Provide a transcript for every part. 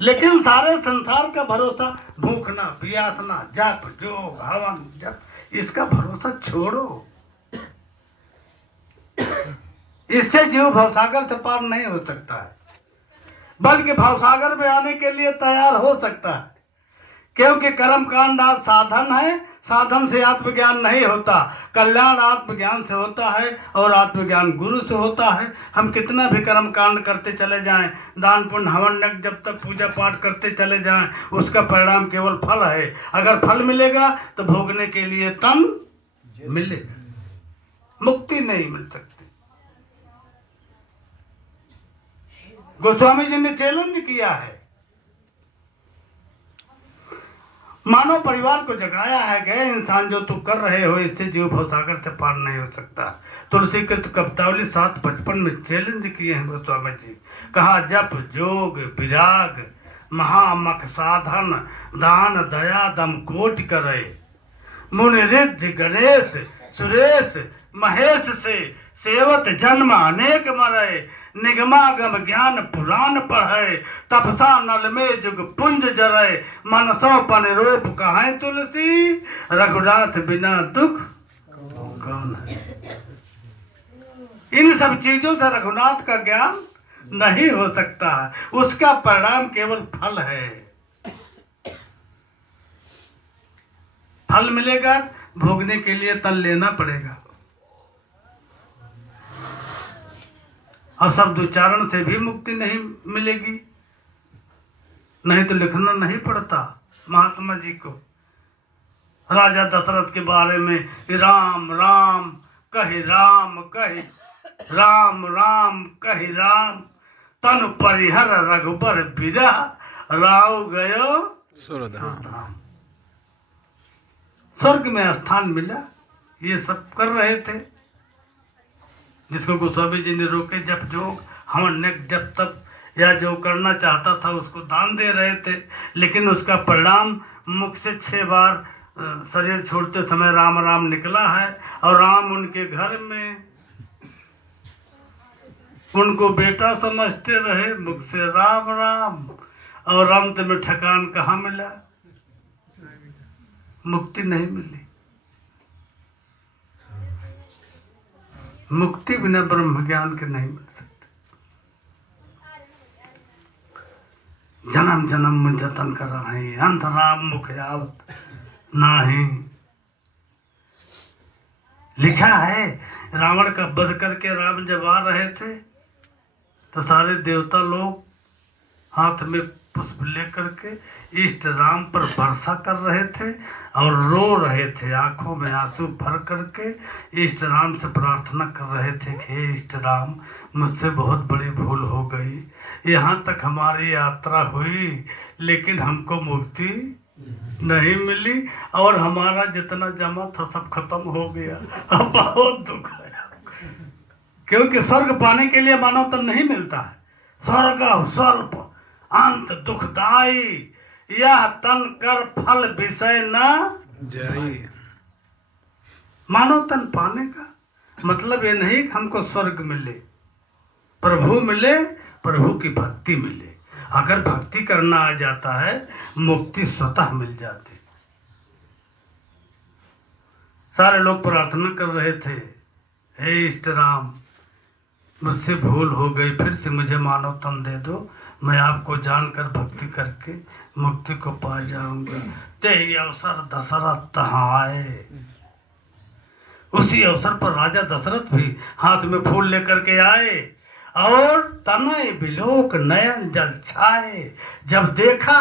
लेकिन सारे संसार का भरोसा भूखना, प्यासना, जप, जोग, हवन, जप, इसका भरोसा छोड़ो। इससे जीव भवसागर से पार नहीं हो सकता है, बल्कि भवसागर में आने के लिए तैयार हो सकता है। क्योंकि कर्म कांड आज साधन है, साधन से आत्मज्ञान नहीं होता। कल्याण आत्मज्ञान से होता है और आत्मज्ञान गुरु से होता है। हम कितना भी कर्म कांड करते चले जाएं, दान पुण्य हवन यज्ञ जब तक पूजा पाठ करते चले जाएं, उसका परिणाम केवल फल है। अगर फल मिलेगा तो भोगने के लिए तन मिलेगा, मुक्ति नहीं मिल सकती। गोस्वामी जी ने चैलेंज किया है, मानव परिवार को जगाया है, गए इंसान जो तुम कर रहे हो इससे जीव भवसागर से पार नहीं हो सकता। तुलसी कृत कवितावली 755 में चैलेंज किए हैं गोस्वामी जी। कहा जप जोग विराग महामख साधन दान दया दम कोटि करे, मुनि रिद्धि गणेश सुरेश महेश से सेवत जन्म अनेक मरे, निगमागम ज्ञान पुराण पढ़े, तपसा नल में जुग पुंज जरे, मनसो पन रूप कहाए तुलसी, रघुनाथ बिना दुख कौन है। इन सब चीजों से रघुनाथ का ज्ञान नहीं हो सकता, उसका परिणाम केवल फल है। फल मिलेगा, भोगने के लिए तन लेना पड़ेगा, और शब्द उच्चारण से भी मुक्ति नहीं मिलेगी। नहीं तो लिखना नहीं पड़ता महात्मा जी को। राजा दशरथ के बारे में राम राम कहि राम कहि, राम राम कहि राम, तन परिहर रघुबर बिरह, राव गयो सुरधाम। स्वर्ग में स्थान मिला, ये सब कर रहे थे, जिसको गोस्वामी जी ने रोके। जब जोग हवन यज्ञ जब तब या जो करना चाहता था उसको दान दे रहे थे, लेकिन उसका परिणाम मुख से 6 बार शरीर छोड़ते समय राम राम निकला है, और राम उनके घर में उनको बेटा समझते रहे, मुख से राम राम, और अंत में ठकान कहाँ मिला, मुक्ति नहीं मिली। मुक्ति बिना ब्रह्म ज्ञान के नहीं मिल सकती। जन्म जन्म जतन कर रहे अंत राम मुख आवत नाही। लिखा है रावण का वध करके राम जब आ रहे थे तो सारे देवता लोग हाथ में पुष्प लेकर के इष्ट राम पर वर्षा कर रहे थे और रो रहे थे, आंखों में आंसू भर करके इष्ट राम से प्रार्थना कर रहे थे कि हे इष्ट राम, मुझसे बहुत बड़ी भूल हो गई, यहाँ तक हमारी यात्रा हुई लेकिन हमको मुक्ति नहीं मिली, और हमारा जितना जमा था सब खत्म हो गया, अब बहुत दुख है। क्योंकि स्वर्ग पाने के लिए मानव तन नहीं मिलता है। स्वर्ग स्वल्प अंत दुखदाई, यह तन कर फल विषय न जाई। मानव तन पाने का मतलब ये नहीं कि हमको स्वर्ग मिले, प्रभु मिले, प्रभु की भक्ति मिले। अगर भक्ति करना आ जाता है मुक्ति स्वतः मिल जाती। सारे लोग प्रार्थना कर रहे थे, हे इष्ट राम, मुझसे भूल हो गई, फिर से मुझे मानव तन दे दो, मैं आपको जानकर भक्ति करके मुक्ति को पा जाऊंगा। ते अवसर दशरथ तहाँ आए। उसी अवसर पर राजा दशरथ भी हाथ में फूल लेकर के आए और तनय बिलोक नयन जल छाए। जब देखा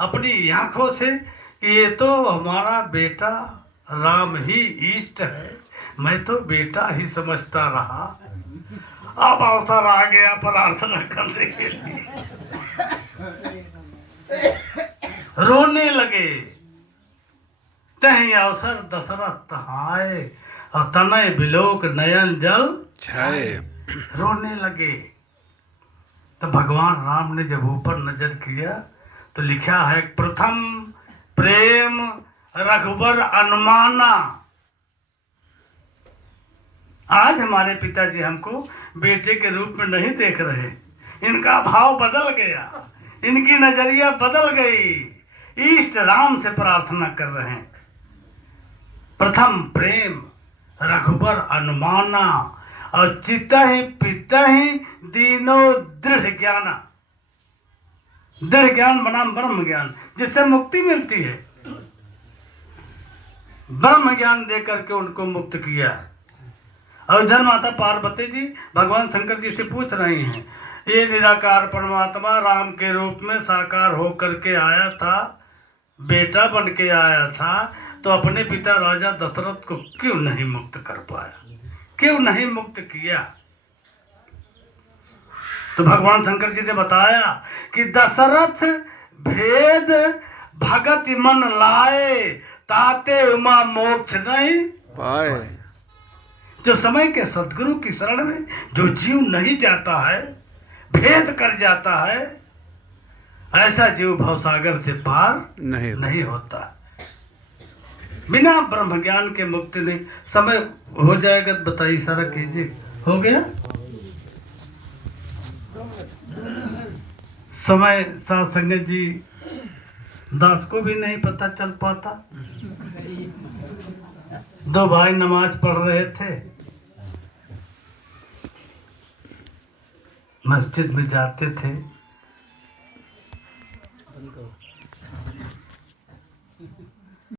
अपनी आंखों से कि ये तो हमारा बेटा राम ही इष्ट है, मैं तो बेटा ही समझता रहा, अब अवसर आ गया प्रार्थना करने के लिए। रोने लगे। तही अवसर दशरथ तहाए और तनय बिलोक नयन जल छाए। रोने लगे। तो भगवान राम ने जब ऊपर नजर किया तो लिखा है, प्रथम प्रेम रघुबर अनुमाना। आज हमारे पिताजी हमको बेटे के रूप में नहीं देख रहे, इनका भाव बदल गया। इनकी नजरिया बदल गई। इष्ट राम से प्रार्थना कर रहे हैं। प्रथम प्रेम रघुबर अनुमाना और चित्त ही पिता ही दीनो दृढ़ ज्ञाना। दृढ़ ज्ञान बनाम ब्रह्म ज्ञान, जिससे मुक्ति मिलती है। ब्रह्म ज्ञान देकर के उनको मुक्त किया। और जन माता पार्वती जी भगवान शंकर जी से पूछ रही हैं, ये निराकार परमात्मा राम के रूप में साकार होकर के आया था, बेटा बन के आया था, तो अपने पिता राजा दशरथ को क्यों नहीं मुक्त कर पाया, क्यों नहीं मुक्त किया? तो भगवान शंकर जी ने बताया कि दशरथ भेद भगत मन लाए, ताते उमा मोक्ष नहीं पाए। जो समय के सदगुरु की शरण में जो जीव नहीं जाता है, भेद कर जाता है, ऐसा जीव भवसागर से पार नहीं होता। बिना ब्रह्म ज्ञान के मुक्ति नहीं। समय हो जाएगा तो बताइए, सारा कीजिए। हो गया समय। साथ संगत जी दास को भी नहीं पता चल पाता। दो भाई नमाज पढ़ रहे थे, मस्जिद में जाते थे,